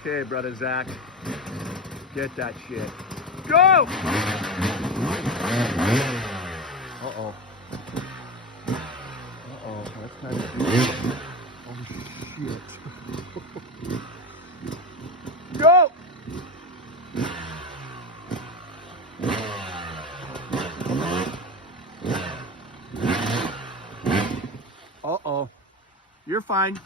Okay, brother Zach. Get that shit. Go! Uh-oh. Uh-oh, that's kind of deep. Oh, shit. Go! Uh-oh. You're fine.